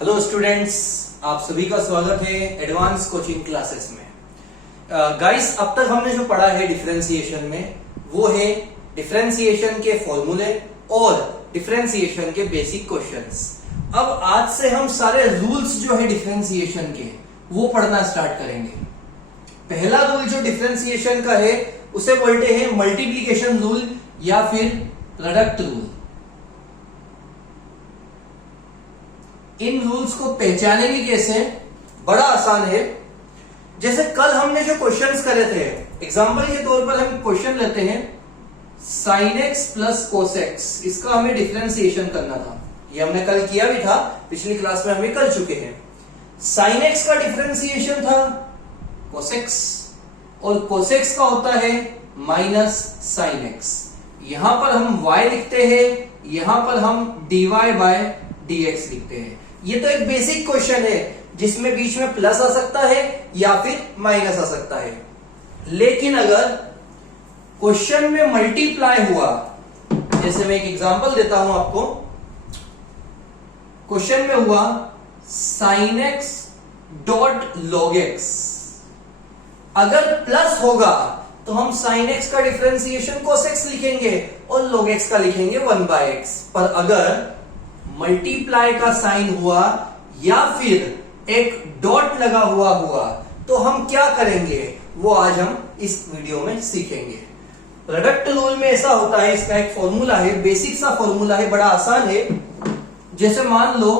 Hello students, आप सभी का स्वागत है एडवांस कोचिंग क्लासेस में। गाइस, अब तक हमने जो पढ़ा है डिफरेंशिएशन में वो है डिफरेंशिएशन के फॉर्मूले और डिफरेंशिएशन के बेसिक क्वेश्चंस। अब आज से हम सारे रूल्स जो है डिफरेंशिएशन के वो पढ़ना स्टार्ट करेंगे। पहला रूल जो डिफरेंशिएशन का है उसे बोलते हैं मल्टीप्लिकेशन रूल या फिर प्रोडक्ट रूल। इन रूल्स को पहचानेंगे कैसे? बड़ा आसान है। जैसे कल हमने जो क्वेश्चंस करे थे, एग्जांपल के तौर पर हम क्वेश्चन लेते हैं sin x plus cos x, इसका हमें डिफरेंशिएशन करना था। ये हमने कल किया भी था, पिछली क्लास में हमें कर चुके हैं। sin x का डिफरेंशिएशन था cos x और cos x का होता है माइनस sin x। यहां पर हम y लिखते हैं, यहां पर हम dy बाय dx लिखते हैं। ये तो एक बेसिक क्वेश्चन है जिसमें बीच में प्लस आ सकता है या फिर माइनस आ सकता है। लेकिन अगर क्वेश्चन में मल्टीप्लाई हुआ, जैसे मैं एक एग्जांपल देता हूं आपको, क्वेश्चन में हुआ sin x dot log x, अगर प्लस होगा तो हम sin x का डिफरेंशिएशन cos x लिखेंगे और log x का लिखेंगे 1/x। पर अगर मल्टीप्लाई का साइन हुआ या फिर एक डॉट लगा हुआ तो हम क्या करेंगे वो आज हम इस वीडियो में सीखेंगे। प्रोडक्ट रूल में ऐसा होता है, इसका एक फॉर्मूला है, बेसिक सा फॉर्मूला है, बड़ा आसान है। जैसे मान लो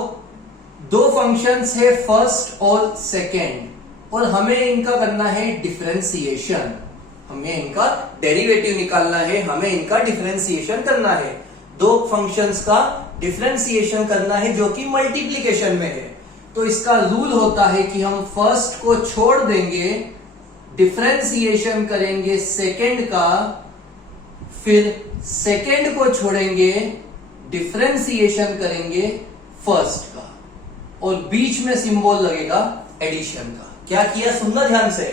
दो फंक्शंस है फर्स्ट और सेकेंड और हमें इनका करना है डिफरेंशिएशन, हमें इनका डेरिवेटिव निकालना है, हमें इनका डिफरेंशिएशन करना है। दो फंक्शंस का डिफरेंशिएशन करना है जो कि मल्टीप्लिकेशन में है। तो इसका रूल होता है कि हम फर्स्ट को छोड़ देंगे, डिफरेंशिएशन करेंगे सेकेंड का, फिर सेकेंड को छोड़ेंगे, डिफरेंशिएशन करेंगे फर्स्ट का, और बीच में सिंबल लगेगा एडिशन का। क्या किया सुनना ध्यान से।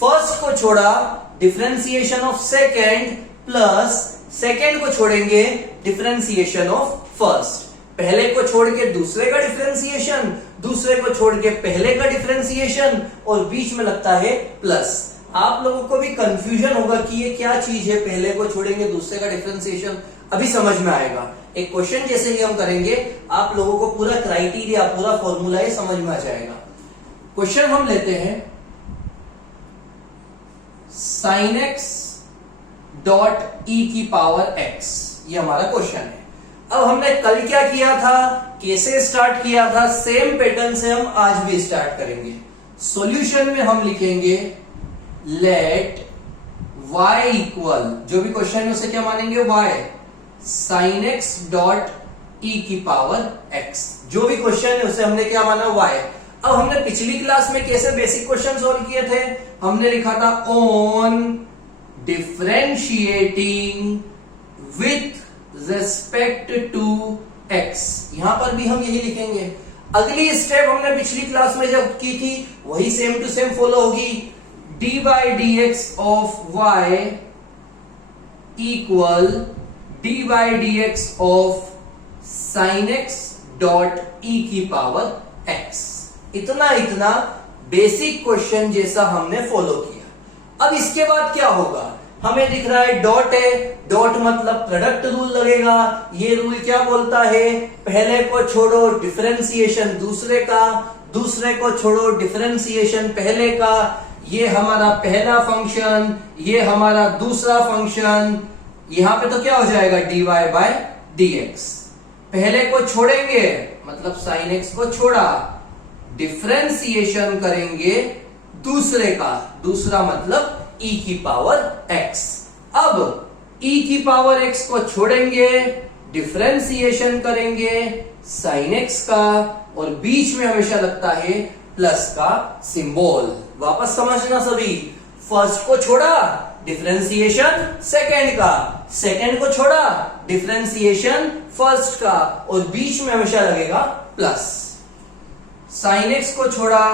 फर्स्ट को छोड़ा, differentiation of second, plus second को छोड़ेंगे, डिफरेंशिएशन ऑफ फर्स्ट। पहले को छोड़ के दूसरे का डिफरेंशिएशन, दूसरे को छोड़ के पहले का डिफरेंशिएशन, और बीच में लगता है प्लस। आप लोगों को भी कंफ्यूजन होगा कि ये क्या चीज है, पहले को छोड़ेंगे दूसरे का डिफरेंशिएशन, अभी समझ में आएगा। एक क्वेश्चन जैसे ही हम करेंगे आप लोगों को पूरा क्राइटेरिया, पूरा फॉर्मूला ये समझ में आ जाएगा। क्वेश्चन हम लेते हैं sin x डॉट e की पावर x, ये हमारा क्वेश्चन है। अब हमने कल क्या किया था, कैसे स्टार्ट किया था, सेम पैटर्न से हम आज भी स्टार्ट करेंगे। सॉल्यूशन में हम लिखेंगे लेट y इक्वल, जो भी क्वेश्चन है उसे क्या मानेंगे y, sin x dot e की पावर x। जो भी क्वेश्चन है उसे हमने क्या माना y। अब हमने पिछली क्लास में कैसे बेसिक क्वेश्चन सॉल्व किए थे, हमने लिखा था on differentiating with respect to x। यहां पर भी हम यही लिखेंगे। अगली स्टेप हमने पिछली क्लास में जब की थी वही सेम टू सेम फॉलो होगी। dy dx of y equal dy dx of sin x dot e की पावर x। इतना बेसिक क्वेश्चन जैसा हमने फॉलो किया। अब इसके बाद क्या होगा, हमें दिख रहा है डॉट है, डॉट मतलब प्रोडक्ट रूल लगेगा। ये रूल क्या बोलता है, पहले को छोड़ो डिफरेंशिएशन दूसरे का, दूसरे को छोड़ो डिफरेंशिएशन पहले का। ये हमारा पहला फंक्शन, ये हमारा दूसरा फंक्शन, यहां पे तो क्या हो जाएगा dy बाय dx। पहले को छोड़ेंगे मतलब sin x को छोड़ा, डिफरेंशिएशन करेंगे दूसरे का, दूसरा मतलब e की पावर x। अब e की पावर x को छोड़ेंगे, डिफरेंशिएशन करेंगे sin x का, और बीच में हमेशा लगता है प्लस का सिंबल। वापस समझना सभी, फर्स्ट को छोड़ा, डिफरेंशिएशन सेकेंड का, सेकेंड को छोड़ा, डिफरेंशिएशन फर्स्ट का, और बीच में हमेशा लगेगा प्लस। sin x को छोड़ा,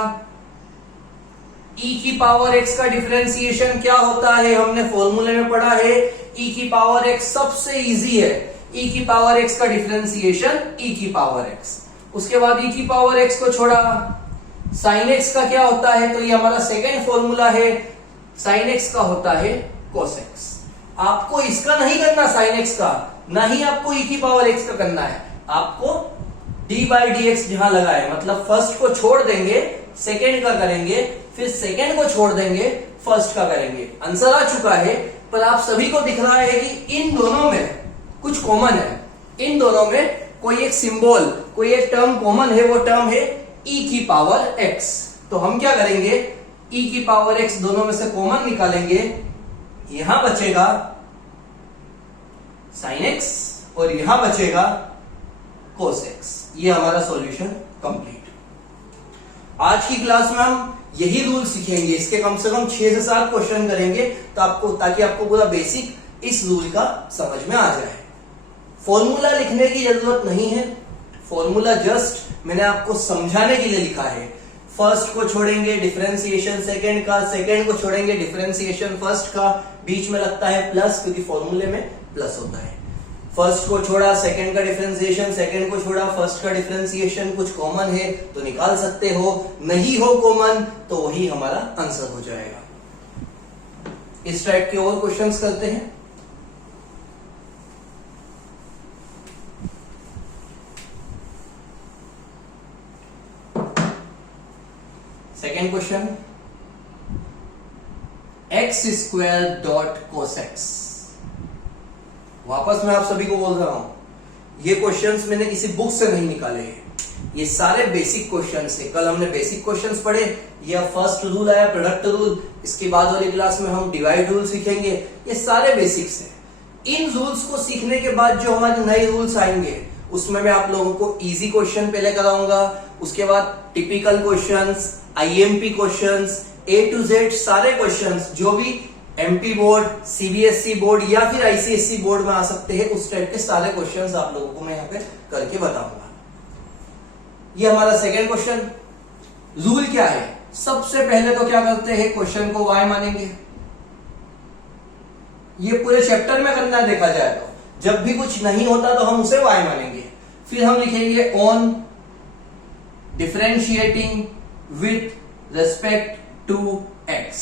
e की पावर x का डिफरेंशिएशन क्या होता है, हमने फॉर्मूले में पढ़ा है e की पावर x सबसे इजी है। e की पावर x का डिफरेंशिएशन e की पावर x। उसके बाद e की पावर x को छोड़ा, साइन x का क्या होता है, तो ये हमारा सेकेंड फॉर्मूला है, साइन x का होता है cos x। आपको इसका नहीं करना साइन x का, ना ही आपको e की पावर x का करना है, आपको d बाई डी एक्स जहां लगा है, मतलब फर्स्ट को छोड़ देंगे सेकेंड का करेंगे, फिर सेकेंड को छोड़ देंगे फर्स्ट का करेंगे। आंसर आ चुका है, पर आप सभी को दिख रहा है कि इन दोनों में कुछ कॉमन है, इन दोनों में कोई एक सिंबल, कोई एक टर्म कॉमन है, वो टर्म है e की पावर x। तो हम क्या करेंगे, e की पावर x दोनों में से कॉमन निकालेंगे, यहां बचेगा sin x और यहां बचेगा cos x। ये हमारा सॉल्यूशन कंप्लीट। आज की क्लास में हम यही रूल सीखेंगे, इसके कम से कम 6 से 7 क्वेश्चन करेंगे, तो ताकि आपको पूरा बेसिक इस रूल का समझ में आ जाए। फॉर्मूला लिखने की जरूरत नहीं है, फॉर्मूला जस्ट मैंने आपको समझाने के लिए लिखा है। फर्स्ट को छोड़ेंगे डिफरेंशिएशन सेकेंड का, सेकेंड को छोड़ेंगे डिफरेंशिएशन फर्स्ट का, बीच में लगता है प्लस क्योंकि फॉर्मूले में प्लस होता है। फर्स्ट को छोड़ा सेकेंड का डिफरेंशिएशन, सेकेंड को छोड़ा फर्स्ट का डिफरेंशिएशन, कुछ कॉमन है तो निकाल सकते हो, नहीं हो कॉमन तो वही हमारा आंसर हो जाएगा। इस टाइप के और क्वेश्चंस करते हैं। Second question, x square dot cos x. वापस मैं आप सभी को बोल रहा हूं, ये क्वेश्चंस मैंने किसी बुक से नहीं निकाले हैं, ये सारे बेसिक क्वेश्चंस है। कल हमने बेसिक क्वेश्चंस पढ़े, ये फर्स्ट रूल आया प्रोडक्ट रूल, इसके बाद वाली क्लास में हम डिवाइड रूल सीखेंगे, ये सारे बेसिक्स हैं। इन रूल्स को सीखने के बाद जो हमारे नए रूल्स आएंगे उसमें मैं आप लोगों को इजी क्वेश्चन पहले कराऊंगा, उसके बाद typical questions, IMP questions, A to Z सारे क्वेश्चंस जो भी एमपी बोर्ड, सीबीएसई बोर्ड या फिर आईसीएसई बोर्ड में आ सकते हैं, उस टाइप के सारे क्वेश्चंस आप लोगों को मैं यहाँ पे करके बताऊंगा। ये हमारा सेकेंड क्वेश्चन। रूल क्या है, सबसे पहले तो क्या करते हैं, क्वेश्चन को y मानेंगे। ये पूरे चैप्टर में करना है, देखा जाए तो जब भी कुछ नहीं होता तो हम उसे y मानेंगे। फिर हम लिखेंगे on differentiating with respect to x।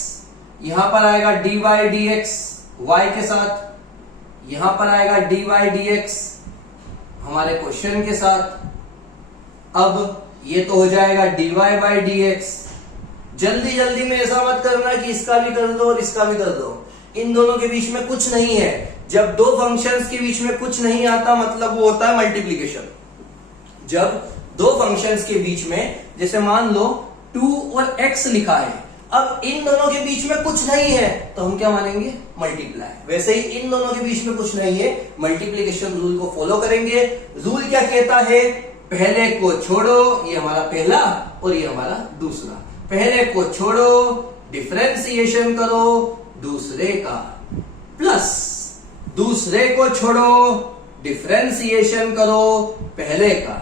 यहां पर आएगा dy dx y के साथ, यहां पर आएगा dy dx हमारे क्वेश्चन के साथ। अब ये तो हो जाएगा dy by dx। जल्दी जल्दी में ऐसा मत करना कि इसका भी कर दो और इसका भी कर दो, इन दोनों के बीच में कुछ नहीं है। जब दो फंक्शंस के बीच में कुछ नहीं आता मतलब वो होता है मल्टीप्लीकेशन। जब दो फंक्शंस के बीच में, जैसे मान लो 2 और x लिखा है, अब इन दोनों के बीच में कुछ नहीं है तो हम क्या मानेंगे, मल्टीप्लाई। वैसे ही इन दोनों के बीच में कुछ नहीं है, मल्टीप्लीकेशन रूल को फॉलो करेंगे। रूल क्या कहता है, पहले को छोड़ो, ये हमारा पहला और ये हमारा दूसरा, पहले को छोड़ो डिफरेंशिएशन करो दूसरे का, प्लस दूसरे को छोड़ो डिफरेंशिएशन करो पहले का।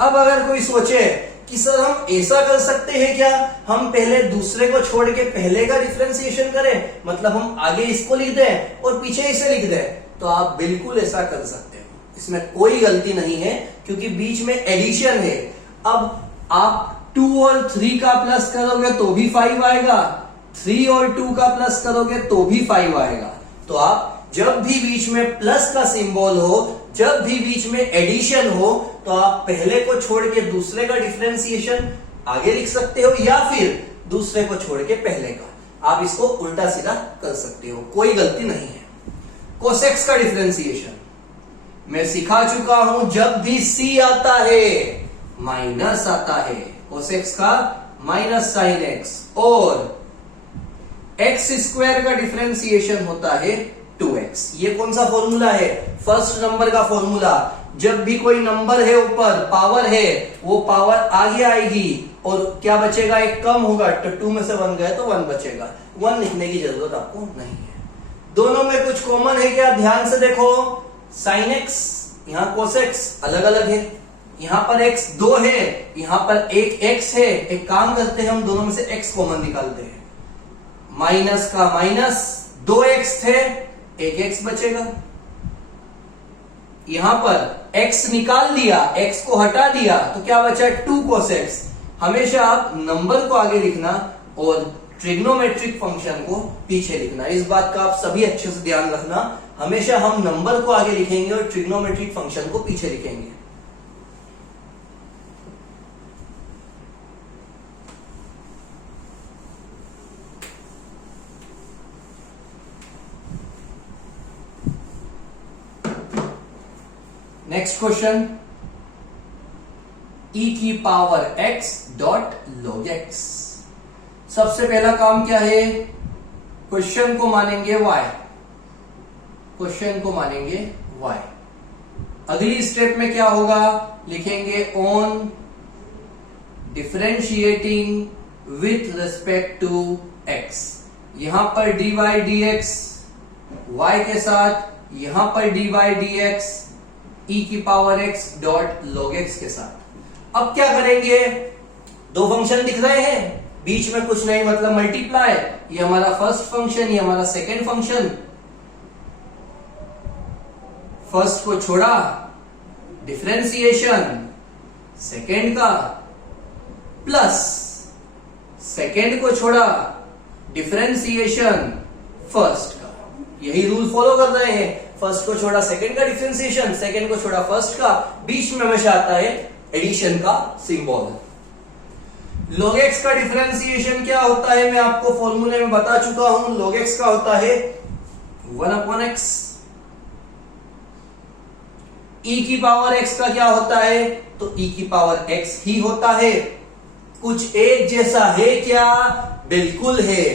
अब अगर कोई सोचे कि सर हम ऐसा कर सकते हैं क्या, हम पहले दूसरे को छोड़ के पहले का डिफरेंशिएशन करें, मतलब हम आगे इसको लिख दें और पीछे इसे लिख दें, तो आप बिल्कुल ऐसा कर सकते हो, इसमें कोई गलती नहीं है क्योंकि बीच में एडिशन है। अब आप 2 और 3 का प्लस करोगे तो भी 5 आएगा, 3 और 2 का प्लस करोगे तो भी 5 आएगा। तो आप जब भी बीच में प्लस का सिंबल हो, जब भी बीच में एडिशन हो, तो आप पहले को छोड़ के दूसरे का डिफरेंशिएशन आगे लिख सकते हो या फिर दूसरे को छोड़ के पहले का। आप इसको उल्टा सीधा कर सकते हो, कोई गलती नहीं है। कोसेक्स का डिफरेंशिएशन मैं सिखा चुका हूं, जब भी c आता है माइनस आता है, कोसेक्स का माइनस साइन x, और x स्क्वायर का डिफरेंशिएशन होता है 2x। ये कौन सा फॉर्मूला है, फर्स्ट नंबर का फॉर्मूला। जब भी कोई नंबर है ऊपर, पावर है, वो पावर आगे आएगी और क्या बचेगा, एक कम होगा, तो 2 में से 1 गए तो 1 बचेगा। 1 लिखने की जरूरत आपको नहीं है। दोनों में कुछ कॉमन है क्या, ध्यान से देखो, साइन x यहां कोस x अलग अलग है, यहां पर x 2 है, यहां पर एक x है। एक काम करते हैं, हम दोनों में से x कॉमन निकालते हैं। माइनस का माइनस, 2x थे, एक x बचेगा, यहां पर x निकाल दिया, x को हटा दिया तो क्या बचा 2 cos x। हमेशा आप नंबर को आगे लिखना और ट्रिग्नोमेट्रिक फंक्शन को पीछे लिखना। इस बात का आप सभी अच्छे से ध्यान रखना, हमेशा हम नंबर को आगे लिखेंगे और ट्रिग्नोमेट्रिक फंक्शन को पीछे लिखेंगे। नेक्स्ट क्वेश्चन, e की power x dot log x। सबसे पहला काम क्या है, क्वेश्चन को मानेंगे y, क्वेश्चन को मानेंगे y। अगली स्टेप में क्या होगा, लिखेंगे on differentiating with respect to x। यहां पर dy dx y के साथ, यहां पर dy dx e की power x dot log x के साथ। अब क्या करेंगे, दो फंक्शन दिख रहे हैं, बीच में कुछ नहीं मतलब मल्टीप्लाई, ये हमारा फर्स्ट फंक्शन, ये हमारा सेकेंड फंक्शन। फर्स्ट को छोड़ा डिफरेंशिएशन सेकेंड का, प्लस सेकेंड को छोड़ा डिफरेंशिएशन फर्स्ट का। यही रूल फॉलो कर रहे हैं, फर्स्ट को छोड़ा सेकंड का डिफरेंशिएशन, सेकंड को छोड़ा फर्स्ट का, बीच में हमेशा आता है एडिशन का सिंबल। log x का डिफरेंशिएशन क्या होता है, मैं आपको फॉर्मूले में बता चुका हूं। log x का होता है 1/x। e की पावर x का क्या होता है, तो e की पावर x ही होता है। कुछ एक जैसा है क्या, बिल्कुल है।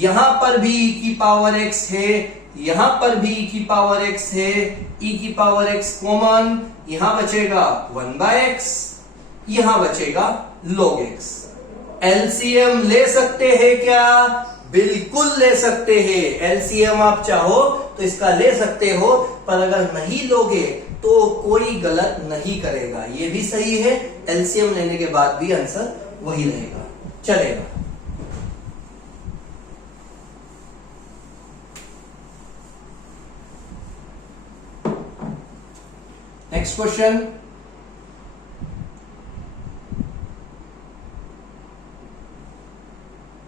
यहां पर भी e की पावर x है, यहां पर भी e की पावर x है, e की पावर x कॉमन, यहां बचेगा 1/x, यहां बचेगा log x। एलसीएम ले सकते हैं क्या, बिल्कुल ले सकते हैं। एलसीएम आप चाहो तो इसका ले सकते हो, पर अगर नहीं लोगे तो कोई गलत नहीं करेगा, ये भी सही है। एलसीएम लेने के बाद भी आंसर वही रहेगा, चलेगा। नेक्स्ट क्वेश्चन,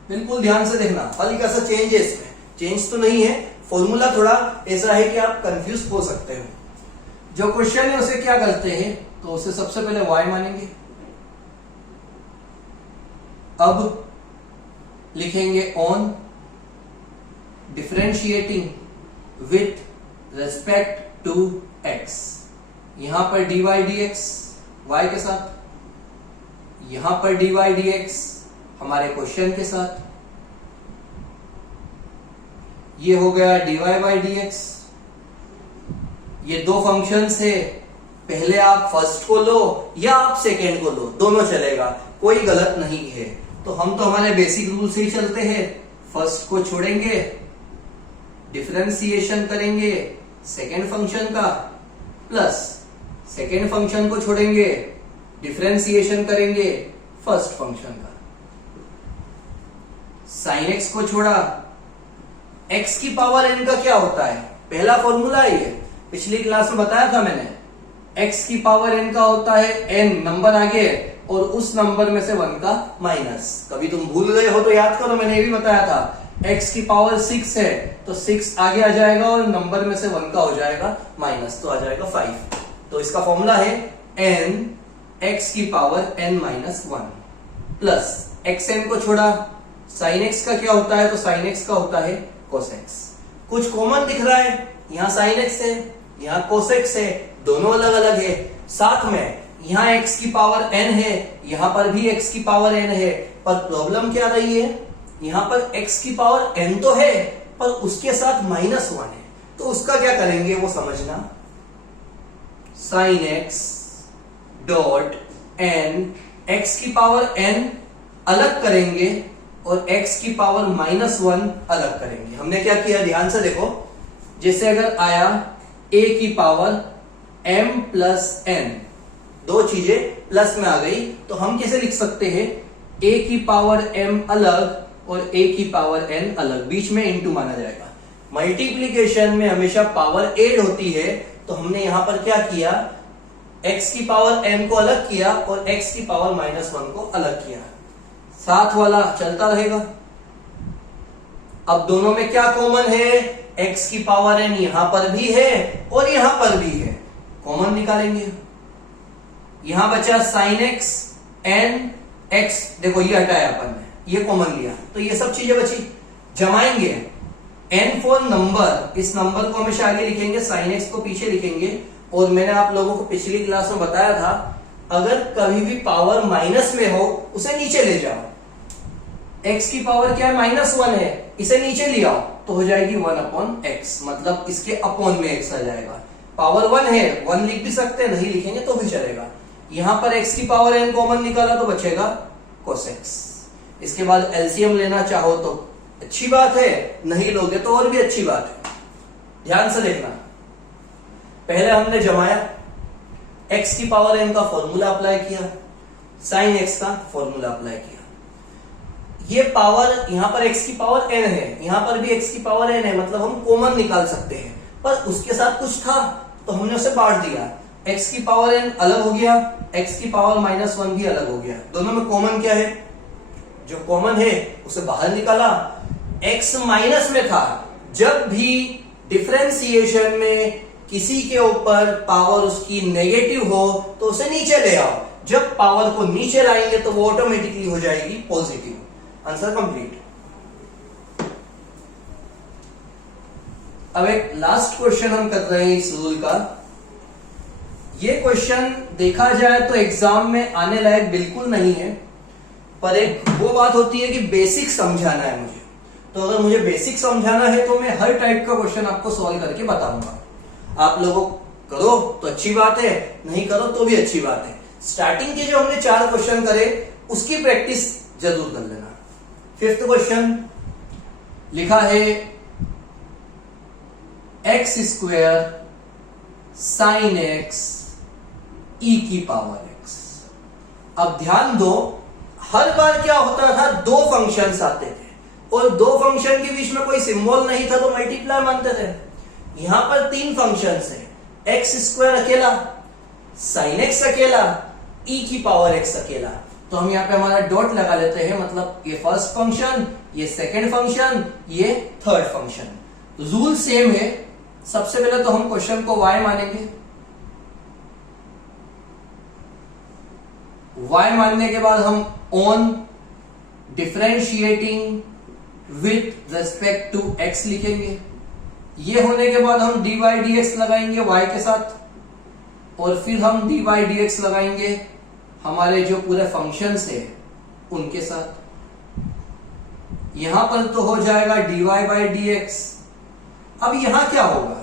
बिल्कुल ध्यान से देखना, हल्का सा चेंज है इसमें, चेंज तो नहीं है, फॉर्मूला थोड़ा ऐसा है कि आप कंफ्यूज हो सकते हो। जो क्वेश्चन है उसे क्या करते हैं, तो उसे सबसे पहले y मानेंगे, अब लिखेंगे on differentiating with respect to x। यहां पर dy dx y के साथ, यहां पर dy dx हमारे क्वेश्चन के साथ, ये हो गया dy by dx। ये दो फंक्शंस है, पहले आप फर्स्ट को लो या आप सेकेंड को लो, दोनों चलेगा, कोई गलत नहीं है। तो हम तो हमारे बेसिक रूल से ही चलते हैं, फर्स्ट को छोड़ेंगे, डिफरेंशिएशन करेंगे सेकेंड फंक्शन का, प्लस सेकेंड फंक्शन को छोड़ेंगे, डिफरेंशिएशन करेंगे फर्स्ट फंक्शन का। साइन एक्स को छोड़ा, एक्स की पावर एन का क्या होता है, पहला फॉर्मूला है ये, पिछली क्लास में बताया था मैंने। एक्स की पावर एन का होता है एन नंबर आगे और उस नंबर में से 1 का माइनस। कभी तुम भूल गए हो तो याद करो, मैंने ये भी बताया था। एक्स की पावर 6 है तो 6 आगे आ जाएगा और नंबर में से 1 का हो जाएगा माइनस, तो आ जाएगा 5। तो इसका फॉर्मूला है एन एक्स की power n minus 1 plus x n को छोड़ा, साइन एक्स का क्या होता है, तो साइन एक्स का होता है कोस एक्स। कुछ कॉमन दिख रहा है, यहां साइन एक्स है, यहां कोस एक्स है, दोनों अलग अलग है। साथ में यहां एक्स की पावर एन है, यहां पर भी एक्स की पावर एन है, पर प्रॉब्लम क्या रही है, यहां पर एक्स की पावर एन तो है पर उसके साथ माइनस 1 है, तो उसका क्या करेंगे वो समझना। Sine x dot n, x की पावर एन अलग करेंगे और x की पावर -1 अलग करेंगे। हमने क्या किया, ध्यान से देखो, जैसे अगर आया a की पावर m प्लस n, दो चीजें प्लस में आ गई, तो हम कैसे लिख सकते हैं, a की पावर m अलग और a की पावर n अलग, बीच में इनटू माना जाएगा। मल्टीप्लीकेशन में हमेशा पावर ऐड होती है, तो हमने यहां पर क्या किया, x की पावर n को अलग किया और x की पावर -1 को अलग किया, साथ वाला चलता रहेगा। अब दोनों में क्या कॉमन है, x की पावर n यहां पर भी है और यहां पर भी है, कॉमन निकालेंगे। यहां बचा sin x n x, देखो ये हटाया अपन ने, ये कॉमन लिया तो ये सब चीजें बची, जमाएंगे। n फोर नंबर, इस नंबर को हमेशा आगे लिखेंगे, sin x को पीछे लिखेंगे। और मैंने आप लोगों को पिछली क्लास में बताया था, अगर कभी भी पावर माइनस में हो उसे नीचे ले जाओ। x की पावर क्या है, -1 है, इसे नीचे ले आओ तो हो जाएगी 1/x, मतलब इसके अपॉन में x आ जाएगा। पावर 1 है, 1 लिख भी सकते हैं, नहीं लिखेंगे तो भी चलेगा। यहां पर x की पावर n कॉमन निकाला तो बचेगा cos x। इसके बाद एलसीएम लेना चाहो तो अच्छी बात है, नहीं लोगे तो और भी अच्छी बात है। ध्यान से देखना, पहले हमने जमाया, x की पावर n का फॉर्मूला अप्लाई किया, sin x का फॉर्मूला अप्लाई किया। ये पावर, यहां पर x की पावर n है, यहां पर भी x की पावर n है, मतलब हम कॉमन निकाल सकते हैं, पर उसके साथ कुछ था तो हमने उसे बांट दिया। x की पावर n अलग हो गया, x की पावर -1 भी अलग हो गया। दोनों में कॉमन क्या है, जो कॉमन है उसे बाहर निकाला। x माइनस में था, जब भी डिफरेंशिएशन में किसी के ऊपर पावर उसकी नेगेटिव हो तो उसे नीचे ले आओ, जब पावर को नीचे लाएंगे तो वो ऑटोमेटिकली हो जाएगी पॉजिटिव। Answer complete. अब एक लास्ट क्वेश्चन हम कर रहे हैं इस रूल का। ये क्वेश्चन देखा जाए तो एग्जाम में आने लायक बिल्कुल नहीं है, पर एक वो बात होती है कि बेसिक समझाना है मुझे, तो अगर मुझे बेसिक समझाना है तो मैं हर टाइप का क्वेश्चन आपको सॉल्व करके बताऊंगा। आप लोगों करो तो अच्छी बात है, नहीं करो तो भी अच्छी बात है। स्टार्टिंग के जो हमने 4 क्वेश्चन करे उसकी प्रैक्टिस जरूर कर लेना। 5th क्वेश्चन लिखा है x² sin x e की पावर x। अब ध्यान दो, हर बार क्या होता था, 2 फंक्शंस आते थे और 2 फंक्शन के बीच में कोई सिंबल नहीं था तो मल्टीप्लाई मानते थे। यहां पर 3 फंक्शंस है, x² अकेला, sin x अकेला, e की पावर x अकेला। तो हम यहाँ पे हमारा डॉट लगा लेते हैं, मतलब ये फर्स्ट फंक्शन, ये सेकंड फंक्शन, ये थर्ड फंक्शन। रूल सेम है। सबसे पहले तो हम क्वेश्चन को y मानेंगे, y मानने के बाद हम on differentiating with respect to x लिखेंगे। ये होने के बाद हम dy dx लगाएंगे y के साथ, और फिर हम dy dx लगाएंगे हमारे जो पूरे फंक्शंस है उनके साथ। यहां पर तो हो जाएगा dy by dx। अब यहां क्या होगा,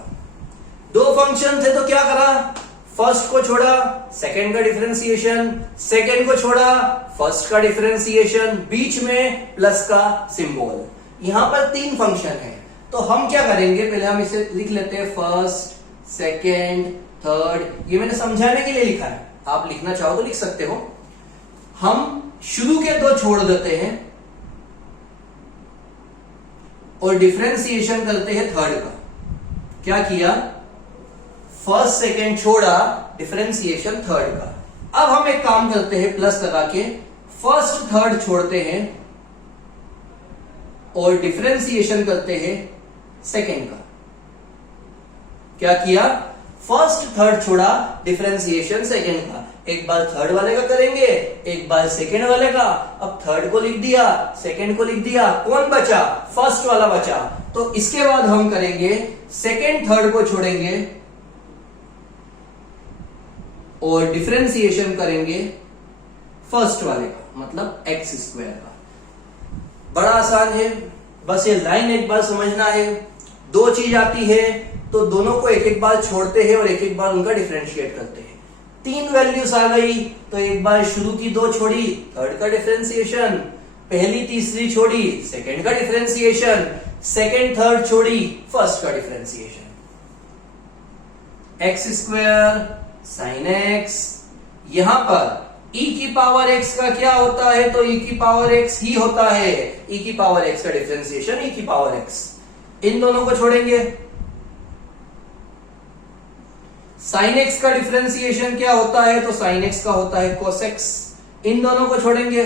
2 फंक्शन थे तो क्या करा, फर्स्ट को छोड़ा सेकंड का डिफरेंशिएशन, सेकंड को छोड़ा फर्स्ट का डिफरेंशिएशन, बीच में प्लस का सिंबल। यहां पर 3 फंक्शन है तो हम क्या करेंगे, पहले हम इसे लिख लेते हैं फर्स्ट, सेकंड, थर्ड। ये मैंने समझाने के लिए लिखा है, आप लिखना चाहो तो लिख सकते हो। हम शुरू के 2 छोड़ देते हैं और डिफरेंशिएशन करते हैं थर्ड का। क्या किया, फर्स्ट सेकंड छोड़ा, डिफरेंशिएशन थर्ड का। अब हम एक काम करते हैं, प्लस लगा के फर्स्ट थर्ड छोड़ते हैं और डिफरेंशिएशन करते हैं सेकंड का। क्या किया, फर्स्ट थर्ड छोड़ा, डिफरेंशिएशन सेकंड का। एक बार थर्ड वाले का करेंगे, एक बार सेकंड वाले का। अब थर्ड को लिख दिया, सेकंड को लिख दिया, कौन बचा, फर्स्ट वाला बचा। तो इसके बाद हम करेंगे सेकंड थर्ड को छोड़ेंगे और डिफरेंशिएशन करेंगे फर्स्ट वाले का, मतलब x² का। बड़ा आसान है, बस ये लाइन एक बार समझना है। 2 चीज आती है तो दोनों को एक एक बार छोड़ते हैं और एक एक बार उनका डिफरेंशिएट करते हैं। 3 वैल्यूज आ गई तो एक बार शुरू की 2 छोड़ी, थर्ड का डिफरेंशिएशन, पहली तीसरी छोड़ी, सेकंड का डिफरेंशिएशन, सेकंड थर्ड छोड़ी, फर्स्ट का डिफरेंशिएशन। x² sin x, यहां पर e की पावर x का क्या होता है, तो e की पावर x ही होता है। e की पावर x का डिफरेंशिएशन e की पावर x। इन दोनों को छोड़ेंगे, साइन एक्स का डिफरेंशिएशन क्या होता है? तो साइन एक्स का होता है cos x। इन दोनों को छोड़ेंगे,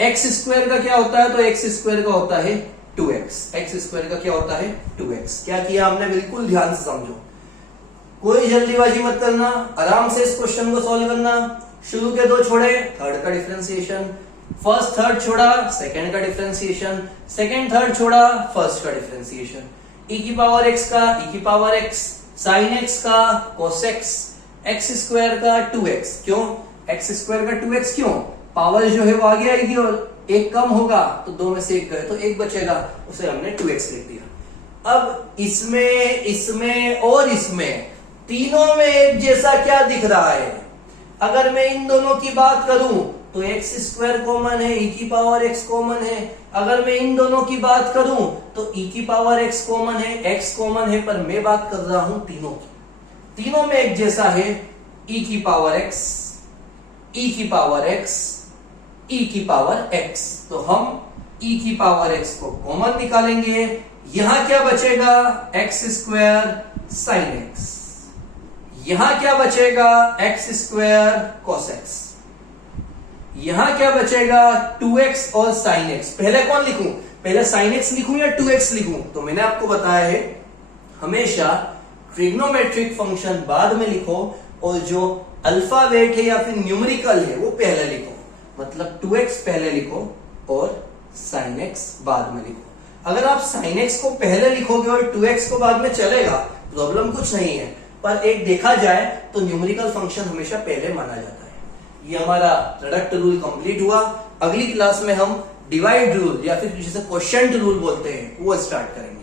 एक्स स्क्वायर का क्या होता है? तो एक्स स्क्वायर का होता है 2x। एक्स स्क्वायर का क्या होता है? 2x। क्या किया हमने? बिल्कुल ध्यान से समझो, कोई जल्दीबाजी मत करना, आराम से इस क्वेश्चन को सॉल्व करना। शुरू के दो छोड़े, थर्ड का डिफरेंशिएशन, फर्स्ट थर्ड छोड़ा, सेकंड का डिफरेंशिएशन, सेकंड थर्ड छोड़ा, फर्स्ट का डिफरेंशिएशन। e की पावर x का e की पावर x, sin x का cos x, x स्क्वायर का 2x। क्यों x स्क्वायर का 2x? क्यों? पावर जो है वो आगे आएगी और एक कम होगा तो दो में से एक गए तो एक बचेगा, उसे हमने 2x लिख दिया। अब इसमें, इसमें और इसमें, तीनों में एक जैसा क्या दिख रहा है? अगर मैं इन दोनों की बात करूं तो एक्स स्क्वायर कॉमन है, e की पावर x कॉमन है। अगर मैं इन दोनों की बात करूं तो e की पावर x कॉमन है, x कॉमन है, पर मैं बात कर रहा हूं तीनों की। तीनों में एक जैसा है e की पावर x, e की पावर x, e की पावर x। तो हम e की पावर x को कॉमन निकालेंगे, यहां क्या बचेगा? X square sine x. यहां क्या बचेगा? X square cos x. यहां क्या बचेगा? 2x और sin x। पहले कौन लिखूं? पहले sin x लिखूं या 2x लिखूं? तो मैंने आपको बताया है हमेशा ट्रिग्नोमेट्रिक फंक्शन बाद में लिखो और जो अल्फाबेट है या फिर न्यूमेरिकल है वो पहले लिखो। मतलब 2x पहले लिखो और sin x बाद में लिखो। अगर आप sin x को पहले लिखोगे और 2x को बाद में, चलेगा, प्रॉब्लम कुछ नहीं है, पर एक देखा जाए तो न्यूमेरिकल फंक्शन हमेशा पहले माना जाता है। ये हमारा प्रोडक्ट रूल कंप्लीट हुआ। अगली क्लास में हम डिवाइड रूल या फिर जिसे क्वोशिएंट रूल बोलते हैं वो स्टार्ट करेंगे।